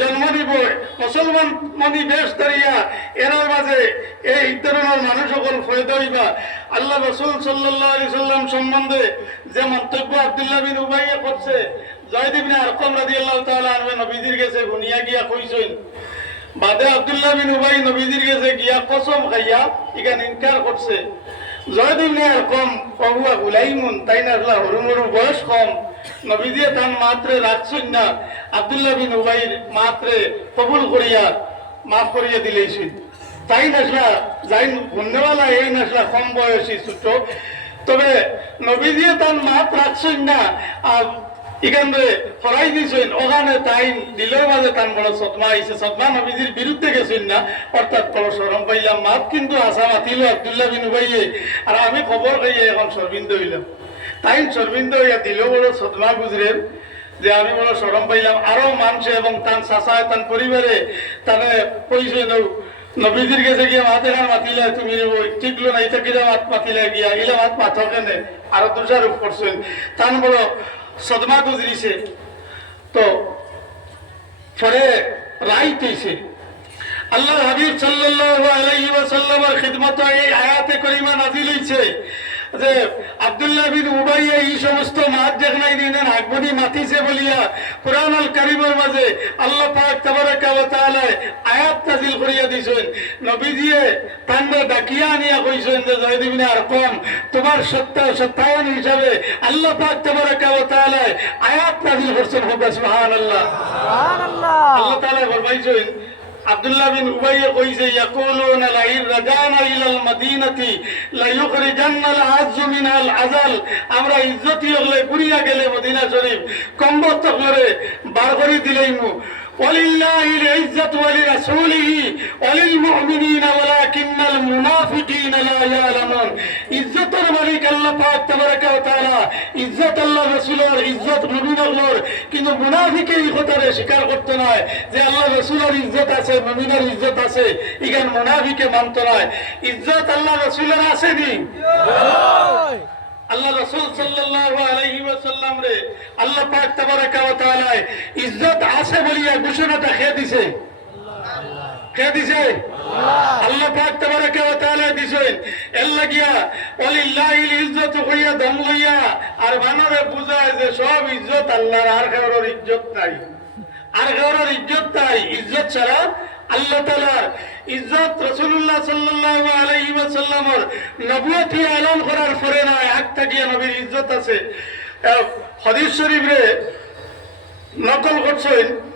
জন্ম দিব মুসলমান মানি বেশ ধরিয়া এরার মাঝে এই ধরনের মানুষ সকল ফয়দ আল্লাহ রসুল সাল্লাহ সাল্লাম সম্বন্ধে যে মন্তব্য আবদুল্লাহ বিন উবাইয়া করছে, জয়দ ইবনে আরকম রাদিয়াল্লাহু তাআলা আনহু নবীজির কাছে গুনিয়া গিয়া কইছেন, বাদে আব্দুল্লাহ বিন উবাই নবীজির কাছে গিয়া কসম খাইয়া ইখান ইনকার করছে। জয়দ ইবনে আরকম কহুয়া গুলাইমুন তাই না, আল্লাহ হরু বয়স কম। নবীজিয়ে তার মাত্রে রাখছেন না। আব্দুল্লাহ বিন উবাইর মাত্রে কবুল করিয়া মাফ করিয়া দিলেইছেন। তাই নাসলা যাই ধন্যবালা এই নাসলা কম বয়সী ছোট। তবে নবীজিয়ে তার মাত রাখছেন না, আর এখানে ফরাই দিয়েছেন ওখানে তাই দিলের মাঝে তান বড় সদমা আইছে। সদমা নবীজির বিরুদ্ধে গেছেন না, অর্থাৎ বড় সরম পাইলাম মাত কিন্তু আসা মাতিল আব্দুল্লাহ বিন উবাইয়ে। আর আমি খবর পাইয়ে এখন সরবিন্দ হইলাম। তাই সরবিন্দ হইয়া দিলেও বড় সদমা গুজরের যে আমি বড় সরম পাইলাম। আরও মানুষে এবং তান চাষায় তান পরিবারে তানে কইছে, নৌ, নবীজির কাছে গিয়ে মাতে খান মাতিলে তুমি টিকলো না এটা কিরা মাত মাতিলে গিয়া ইলা মাত মাথা কেনে? আরও দোষারোপ করছেন। তান বড় সদমা গুজরিছে। তো পরে রায় পেয়েছে আল্লাহ হাবিব সাল্লাল্লাহু আলাইহি ওয়াসাল্লামের খিদমত এই আয়াতে করিমা নাজিল হইছে। যে আব্দুল্লাহ বিন উবাই এই সমস্ত মাত যেখানে দিনের আগবনি মাতিছে বলিয়া কোরআন আল কারিমের মাঝে আল্লাহ পাক তাবারাকা ওয়া তাআলা আয়াত নাজিল করিয়া দিছেন। নবীজিয়ে তান্ডে ডাকিয়া আনিয়া কইছেন যে জয়দ ইবনে আরকম তোমার সত্য সত্যায়ন হিসাবে আল্লাহ পাক তাবারাকা ওয়া তাআলা আয়াত নাজিল করছেন সুবহানাল্লাহ। আল্লাহ তাআলা ফরমাইছেন আব্দুল্লাহ বিন উবাইয়ে কইছে ইয়াকুলুনা লাইন রাজানা ইলাল মাদিনাতি লা ইউখরিজান্নাল আযু মিনাল আজাল আমরা ইজ্জতি হলে গুরিয়া গেলে মদিনা শরীফ কম্বত করে বার করে দিলেইমু ولله العزة ولرسوله وللمؤمنين ولكن المنافقين لا يعلمون ইজ্জতের মালিক আল্লাহ পাক তাবারাকা ওয়া তাআলা ইজ্জত আল্লাহ রাসূলের, ইজ্জত মুমিনের কিন্তু মুনাফিকে কথারে স্বীকার করতে নয় যে আল্লাহ রাসূলের ইজ্জত আছে মুমিনের ইজ্জত আছে। ইগান মুনাফিকে মানতে নয়। ইজ্জত আল্লাহ রাসূলের আছে নি? আল্লাহ রাসূল সাল্লাল্লাহু আলাইহি ওয়াসাল্লাম রে, আল্লাহ পাক তাবারাকা ওয়া তাআলা ইজ্জত আছে বলিয়া ঘোষণাটা খেয়ে দিছে? কে দিছে? আল্লাহ। পাক তাবারাকা ওয়া তাআলা দিছেন এর লাগিয়া ওয়ালিল্লাহিল ইজ্জতু হইয়া দম হইয়া আর বানরে বুঝায় যে সব ইজ্জত আল্লাহর আর কারোর ইজ্জত নাই। আর কারোর ইজ্জত নাই। ইজ্জত ছাড়া আল্লাহ তাআলার ইজ্জত রাসূলুল্লাহ সাল্লাল্লাহু আলাইহি ওয়াসাল্লামের নবুয়তি এলান করার পরে না এক থাকিয়া নবীর ইজ্জত আছে। হাদিস শরীফে নকল করছেন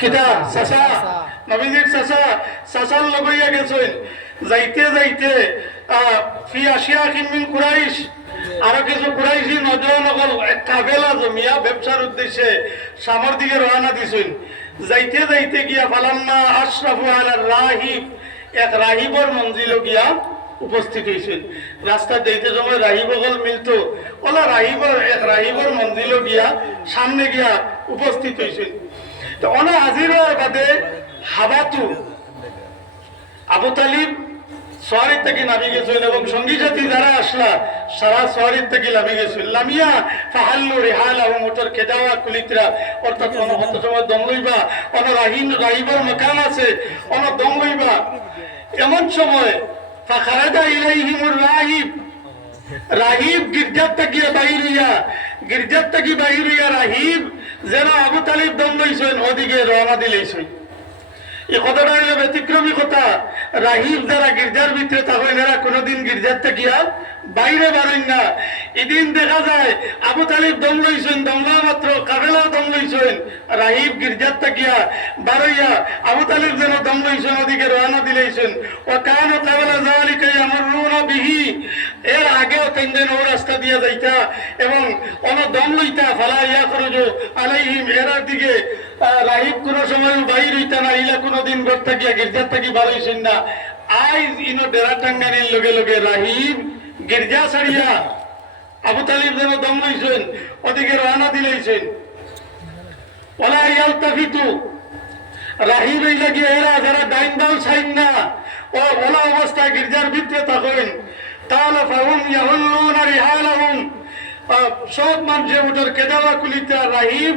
কিতা সাসা নবীজির সাসা সাসার লগইয়া গেছেন যাইতে যাইতে ফি আসিয়া কিনমিন কুরাইশ আরও কিছু কুরাইশি নজরনগর এক কাফেলা জমিয়া ব্যবসার উদ্দেশ্যে সামর দিকে রওনা দিছেন যাইতে যাইতে গিয়া ফালাম্মা আশরাফু আলা রাহিব এক রাহিবর মঞ্জিল গিয়া উপস্থিত হয়েছেন রাস্তা যাইতে সময় রাহিবগল মিলত ওলা রাহিবর এক রাহিবর মন্দির গিয়া সামনে গিয়া উপস্থিত হয়েছেন তো অনেক হাজির বাদে হাবাতু। আবু তালিব সোয়ারির থেকে নামি গেছেন এবং সঙ্গী সাথী যারা আসলা, সারা সোয়ারির থেকে নামি গেছেন লামিয়া ফাহাল্লু রেহাল এবং মোটর খেদাওয়া কুলিতরা, অর্থাৎ অন কত সময় দম লইবা অন রাহিন রাহিবর মকান আছে, অন দম লইবা। এমন সময় ফাখারাদা ইলাইহিমুর রাহিব রাহিব গির্জার তাকিয়া বাহির হইয়া, গির্জার তাকি বাহির হইয়া রাহিব যেন আবু তালিব দম লইছেন ওদিকে রওনা দিলেইছেন এই কথাটা হইল ব্যতিক্রমী কথা। রাহিব যারা গির্জার ভিতরে, তাহলে যারা কোনোদিন গির্জার থেকে বাইরে বাড়েন না এদিন দেখা যায়, আবু তালিব দম লইছেন, দমলা মাত্র কাবেলাও দম লইছেন, রাহিব গির্জার থাকিয়া বারইয়া, আবু তালিব যেন দম লইছেন, ওদিকে রওনা দিলেইছেন। ও কান ও কাবেলা জালিকা ইয়ামরুনা বিহি। এর আগেও তেনদেন ও রাস্তা দিয়া যাইতা এবং অন দম লইতা, ফালা ইয়া করজো আলাইহিম এরার দিকে রাহিব কোনো সময় বাইর হইতা না, ইলা কোনোদিন ঘর থাকিয়া গির্জার থাকি বার হইছেন না। আইজ ইনো ডেরা টাঙ্গানির লগে লগে রাহিব গির্জা ছাড়িয়া আবু তালিব যেন দম লইছেন ওদিকে রওনা দিলেছেন। ওলা ইয়ালতাফিতু, রাহিব এই লাগিয়ে এরা যারা ডাইন দাও সাইন না, ও ওলা অবস্থায় গির্জার ভিতরে থাকেন তাহলে ফাহুম ইয়াহুল্লুনা রিহালাহুম। সব মানুষের উঠার কেদালা কুলিতা রাহিব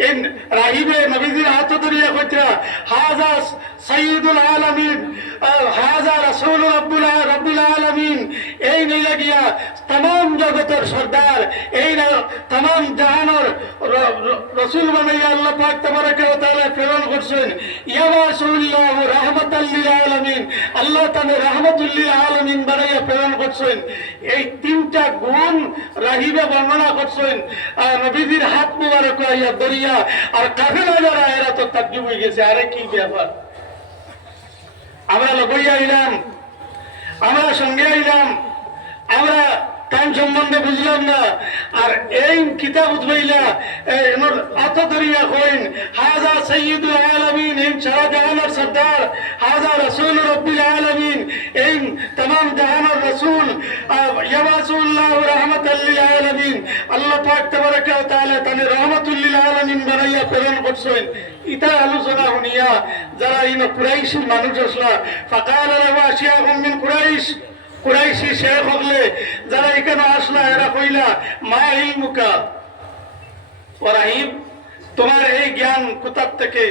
ইন রাহিবে নবীজির হাত ধরিয়া কইতরা হাযা সাইয়্যিদুল আলামিন আহ, হাযা রাসূল রাব্বুল রাব্বুল আলামিন লইয়া গিয়া তাম জগতের সর্দার, এই না তাম জাহানোর রসুল বানাইয়া আল্লাহ পাক তোমার কেউ তাহলে প্রেরণ করছেন। আল্লাহ বানাইয়া প্রেরণ করছেন। এই তিনটা গুণ রাহিবে বর্ণনা করছেন। নবীজির হাত মুবারক হইয়া দরিয়া আর কাফেলা যারা, এরা তো তাজ্জুব হয়ে গেছে। আরে কি ব্যাপার? আমরা লগাইয়া আইলাম, আমরা সঙ্গে আইলাম। সম্বন্ধে বুঝলাম না। আর এই কিতাব উদ্বইলা এমন অত দরিয়া কইন, হাজা সৈয়দ আলমিন, এই সারা জাহানার সর্দার, হাজা রসুল রব্বুল আলমিন, এই তমাম জাহানার রসুল ইয়াবাসুল্লাহ রহমতুল্লিল আলমিন, আল্লাহ পাক তবরকা তাহলে তানে রহমতুল্লিল আলমিন বানাইয়া প্রেরণ করছেন। ইতা আলোচনা শুনিয়া যারা ইন কুরাইশের মানুষ আসলা, ফাকাল আলাহ আশিয়া মিন কুরাইশ। কুরাইশি শেখ হকলে তোমার এই জ্ঞান কোথার থেকে?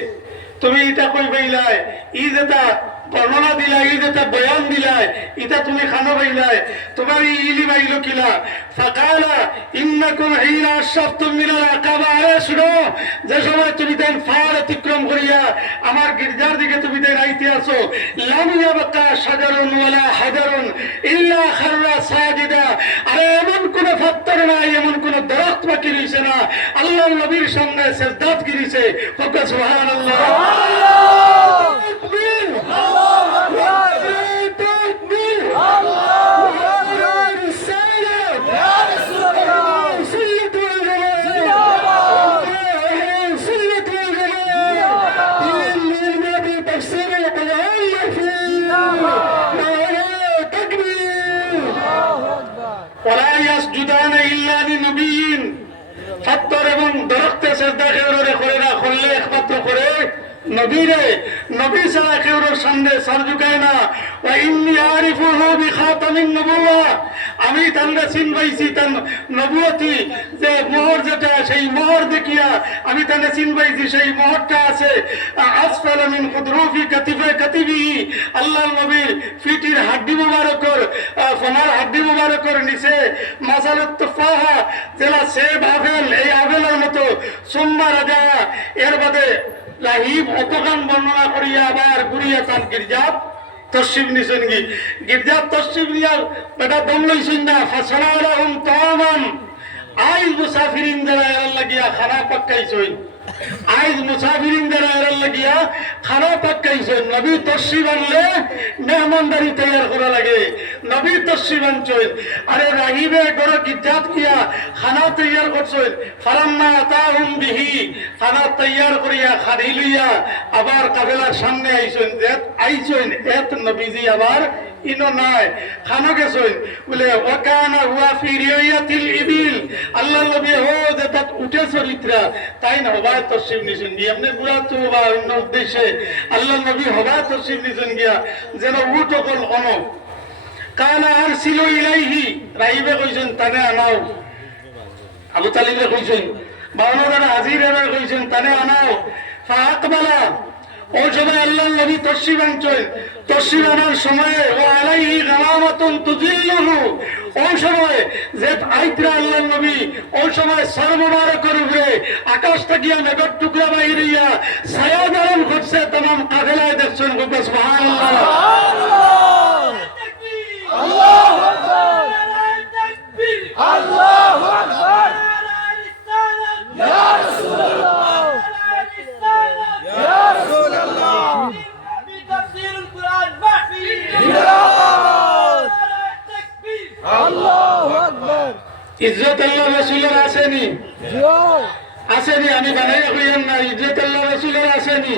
তুমি এটা কই বইলাই ই যেটা বর্ণনা দিলাই ই যেটা বয়ান দিলাই, এটা তুমি খানো বইলাই তোমার ইলি বাইলো কিলা? ফাকালা, ইন্নাকুম হিনা আশরাফতুম মিনাল আকাবা। আরে শুনো, যে সময় তুমি দেন ফার অতিক্রম করিয়া আমার গির্জার দিকে তুমি দেন আইতে আসো লাম ইয়াবকা শাজারুন ওয়ালা হাজারুন ইল্লা খাররা সাজিদা। আরে ফাত্তর নাই এমন কোন দরখত বাকি রইছে না। আল্লাহ নবীর সামনে সেজদাত গিরিছে ফকা সুবহানাল্লাহ। জিদান নবীন এবং দরক্তে শ্রদ্ধা কেউরে করে না, করলে একমাত্র করে নবীরে। নবী ছাড়া কেউ সামনে সার ঝুঁকায় না। আমি তানরে চিন পাইছি তান নবুয়তি যে মোহর যেটা, সেই মোহর দেখিয়া আমি তানে চিন পাইছি সেই মোহরটা আছে। আসফালা মিন কুদরুফি কাতিফে কাতিবি। আল্লাহ নবীর ফিটির হাড্ডি মুবারকর ফনার হাড্ডি মুবারকর নিচে মাসালত তুফাহা জেলা সেব আভেল এই আভেলের মতো সুম্মা রাজা এর বাদে লাহিব অপগান বর্ণনা করিয়া আবার গুড়িয়া তান গির্জাত তসিব নিছেন গি গির্জাত তসিব না লাগিয়া আইজ মুসাফিরিন যারা এরার লাগিয়া খানা পাক্কাইছেন নবী তসিব আনলে মেহমানদারি তৈয়ার করা লাগে। নবী তসিব আনছেন আরে রাহিবে গড় গির্জাত কিয়া খানা তৈয়ার করছেন। ফারাম্মা আতাহুম বিহি। খানা তৈয়ার করিয়া খানি লইয়া আবার কাবেলার সামনে আইছেন, এত আইছেন, এত নবীজি আবার ইনো নাই। খানো গেছেন বলে, ওয়াকানা হুয়া ফি রিয়াতিল ইবিল। আল্লাহ নবী হো যে তাত উঠে চরিত্রা তাই না হবা তসিব নিছেন গিয়া। এমনি গুড়া তো বা অন্য উদ্দেশ্যে আল্লাহ নবী হবা তসিব নিছেন গিয়া, যেন উঠ অকল অনব কানা আর ছিল ইলাইহি। রাইবে কইছেন, তানে আনাও। আবু তালিবে কইছেন, বাউনা দ্বারা হাজির এবার কইছেন, তানে আনাও। ফাকবালা ওই সময় আল্লাহ নবী তসিব আনছেন তসিব আনার সময়ে, ও আলাইহি গামামাতুন তুজিল্লুহু ওই সময় যে আইতরা আল্লাহ নবী ওই সময় সর্বমারকের উপরে আকাশ থাকিয়া মেঘর টুকরা বাইরিয়া ছায়া ধারণ করছে তাম কাফেলায় দেখছেন সুবহানাল্লাহ। আকবার। ইয়া ইজ্জত আল্লাহ রসুলের আসেনি। আসেনি আমি বানাই হইয়ান না ইজ্জত আল্লাহ রসুলের আসেনি।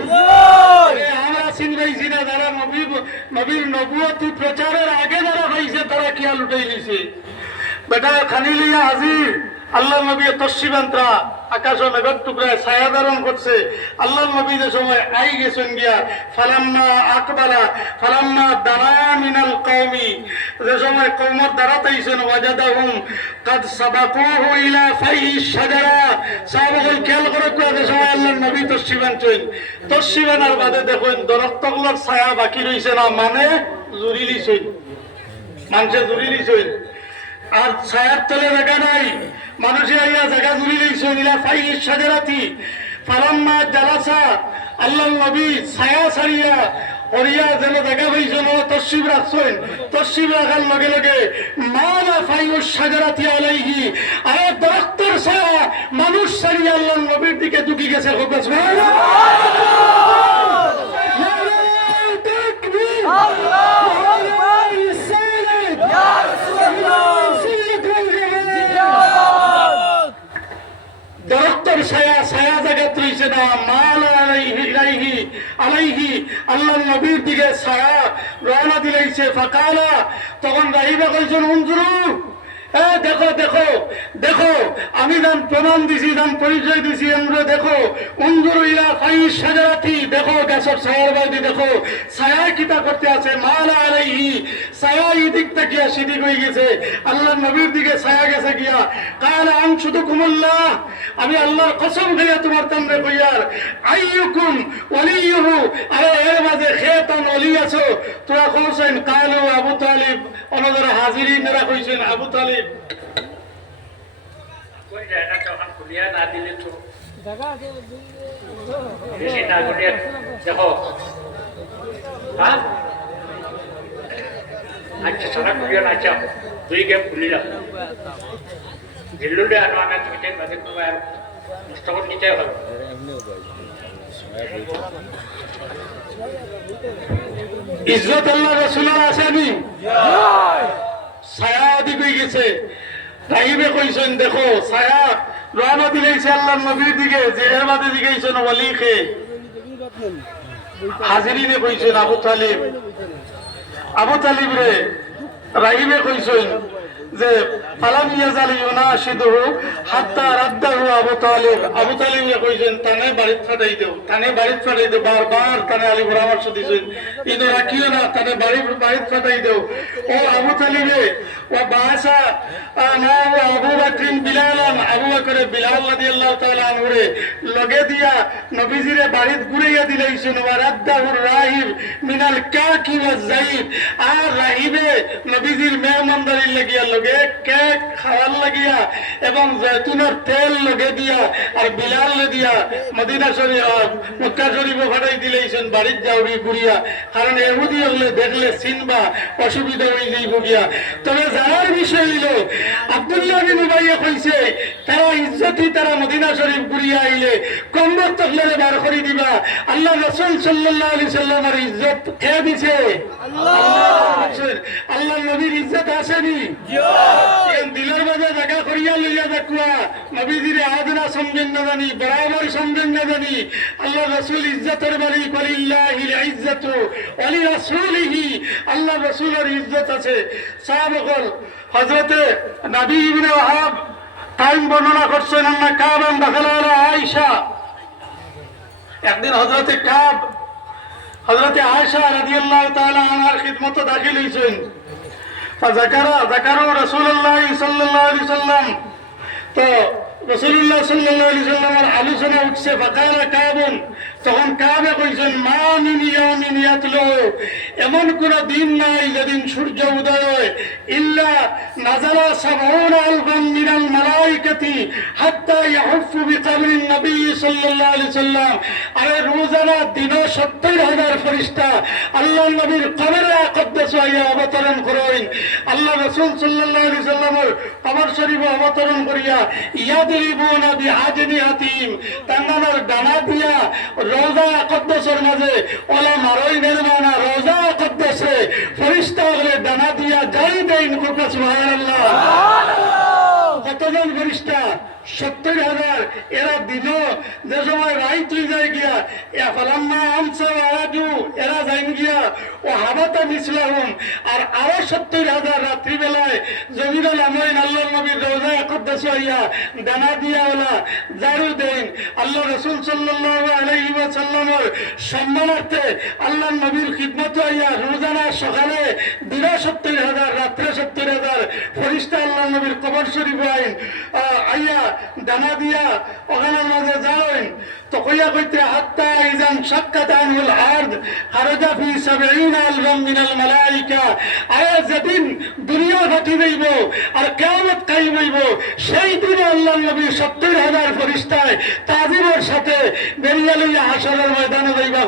আমরা চিনবাইছি না যারা নবী নবীর নবুয়তি প্রচারের আগে যারা হয়েছে তারা কিয়া লুটাই দিছে বেটা খানি লিয়া হাজির। আল্লাহ নবী তসিবান্তরা আকাশ ও মেঘর টুকরায় ছায়া ধারণ করছে। আল্লাহ নবী যে সময় আই গেছেন গিয়া, ফালাম্মা আকবালা, ফালাম্মা দানা মিনাল কওমি, যে সময় কওমর দাঁড়াতেইছেন, ওয়াজাদাহুম কাদ সাবাকুহু ইলা ফাইহি শাজারা। সাহাবাগণ খেয়াল করে কয়ে যে সময় আল্লাহ নবী তসিবান চইন তসিবানার বাদে দেখুন দরختগুলোর ছায়া বাকি রইছে না মানে জুরি লিছইন মানুষে জুরি লিছইন আর ছায়ার তলে জায়গা নাই। মানুষের আইয়া জায়গা জুড়ি লইছে নিলা ফাই সাজারাতি ফারাম্মা জালাসা আল্লাহ নবী ছায়া ছাড়িয়া হরিয়া যেন হইছে ন তসিব রাখছেন। তসিব রাখার লগে লগে মালা ফাই সাজারাতি আলাইহি। আর দরختর ছায়া মানুষ ছাড়িয়া আল্লাহ নবীর দিকে ঢুকি গেছে হোক আল্লাহু আকবার ইয়া রাসূলুল্লাহ জিন্দাবাদ দরختর ছায়া ছায়া জায়গাত তুলছে না, মাল আলাইহি আলাইহি। আল্লাহ নবীর দিকে ছায়া রওনা দিলাইছে, ফাকালা, তখন রাহিবা কইছেন উনজুরু এ দেখো দেখো দেখো, আমি দান প্রমাণ দিছি দান পরিচয় দিছি আমরা দেখো, উনজুরু ইলা ফাই সাজারাতি, দেখো গাছের ছায়ার বাইরে দেখো ছায়া কিতা করতে আছে, মালা আলাইহি ছায়া এদিক তাকিয়া সেদিক হয়ে গেছে আল্লাহ নবীর দিকে ছায়া গেছে গিয়া, কালা আন শুধু কুমুল্লাহ আমি আল্লাহর কসম খাইয়া তোমার তামরে কইয়ার আইয়ুকুম ওয়ালিয়ুহু, আরে এর মাঝে খেতান ওলি আছো, তোরা কইছেন কালু আবু তালিব অনদর হাজিরি মেরা কইছেন, আবু তালিব কই যায় না দিলে তো। বেশি না গুলিয়া দেখো। হ্যাঁ আচ্ছা সারা খুলিয়া না চাও। দুই গেম খুলি যাও। গেলুলে আর মানে তুমি তাই বাজে করবে আর নষ্ট করে নিতে ইজ্জত আল্লাহ রসুলের আসেনি ছায়া অধিক গেছে। রাহিবে কইছেন, দেখো ছায়া রওনা দিলেইছে আল্লাহ নবীর দিকে যে এর বাদে দিকেছেন ওয়ালিকে। হাজিরিনে কইছেন, আবু তালিব। আবু তালিব রে রাহিবে কইছেন যে, ফালাম ইয়াজাল ইউনাশিদুহু হাত্তা রাদ্দাহু আবু তালিব। আবু তালিব রে কইছেন, তানে বাড়িত ফাটাই দেও, তানে বাড়িত ফাটাই দেও। বারবার তানে আলী পরামর্শ দিছেন ইনো রাখিও না, তানে বাড়ি বাড়িত ফাটাই দেও। ও আবু তালিবে বাসা না ও আবু বকরিন বিলালান, আবু বকরে বিলাল রাদিয়াল্লাহু তাআলা আনহুরে লগে দিয়া নবীজিরে বাড়িত ঘুরাইয়া দিলাইছেন ওয়া রাদ্দাহুর রাহিব মিনাল কাকি ওয়া যাইদ আর রাহিবে নবীজির মেহমানদারির লাগিয়া লগে কেক খাওয়ার লাগিয়া এবং জৈতুনের তেল লগে দিয়া আর বিলাল দিয়া মদিনা শরীফ, মক্কা শরীফ ফাটাই দিলেইছেন বাড়ির যাওরি ঘুরিয়া। কারণ এহুদি হলে দেখলে চিনবা অসুবিধা হয়ে যাইব গিয়া। তবে যার বিষয় হইল আব্দুল্লাহ বিন উবাইয়া কইছে তারা ইজ্জতি তারা মদিনা শরীফ ঘুরিয়া আইলে কম্বর তকলে বার করে দিবা। আল্লাহ রসুল সাল্লাল্লাহু আলাইহি সাল্লামের ইজ্জত কে দিছে? আল্লাহ। নবীর ইজ্জত আসেনি। দিলের মাঝে জায়গা করিয়া লইয়া দেখুয়া নবীজির আদনা সমঝেন না জানি বরাবর সমঝেন না জানি। আল্লাহ রসুল ইজ্জতের মালিক ওয়ালিল্লাহিল ইজ্জতু ওয়ালি রাসূলিহি। আল্লাহ রসুলের ইজ্জত আছে। সাহাবগণ হজরতে নাবি ইবনে ওয়াহাব টাইম বর্ণনা করছেন কাব আয়েশা। একদিন হজরতে কাব হজরতে আয়েশা রাদিয়াল্লাহু তাআলা আনহার খিদমতে দাখিল হইছেন। ফাযাকারা যাকারু রাসূলুল্লাহ সাল্লাল্লাহু আলাইহি সাল্লাম। তো রাসূলুল্লাহ সাল্লাল্লাহু আলাইহি সাল্লামের আলোচনা উঠছে ফাকালা কাবুন। তখন কাবে কইছেন, মা মিনিয়া মিনিয়াতলো এমন কোন দিন নাই যেদিন সূর্য উদয় হয়, ইল্লা নাজালা সাবউন আলফান মিনাল মালাইকাতি হাত্তা ইয়াহুফু নবী সাল্লাল্লাহু আলাইহি সাল্লাম। আরে রোজানা দিন 70 হাজার ফেরেশতা আল্লাহ নবীর কবরে আকদ্দাস হইয়া অবতরণ করেন। আল্লাহ রাসূল সাল্লাল্লাহু আলাইহি সাল্লামের কবর অবতরণ করিয়া ইয়াদরিবুনা বিআজনি হাতিম তাঙ্গানোর ডানা দিয়া রোজা কদ্দেশের মাঝে ওলা মারই নির্মাণা রোজা আকদ্দাসে ফেরেশতা হলে ডানা দিয়া যাই দেন কুকা সুবহানাল্লাহ কতজন ফেরিস্তা এরা দিন, যে সময় রাই তুই যায় গিয়া, এ ফালাম্মা আমসা আরাজু এরা যাইন গিয়া, ও হাবাতা মিসলাহুম, আর আরও সত্তর হাজার রাত্রিবেলায় জমিরুল আমরিন আল্লাহ নবীর রোজা হইয়া দানা দিয়া ওলা জারু দেন আল্লাহ রসুল সাল্লাল্লাহু আলাইহি ওয়া সাল্লামের সম্মানার্থে আল্লাহ নবীর খিদমত হইয়া রোজানা সকালে দিনা সত্তর হাজার রাত্রে সত্তর হাজার ফরিস্তা আল্লাহ নবীর কবর শরীফ আইন আইয়া দানা দিয়া ওখানের যেদিন দুনিয়া ফাটি হইব আর কিয়ামত কায়েম হইব, সেই দিনে আল্লাহ নবী সত্তর হাজার ফরিস্তায় সাথে বেরিয়া লইয়া হাসরের ময়দানে যাইবা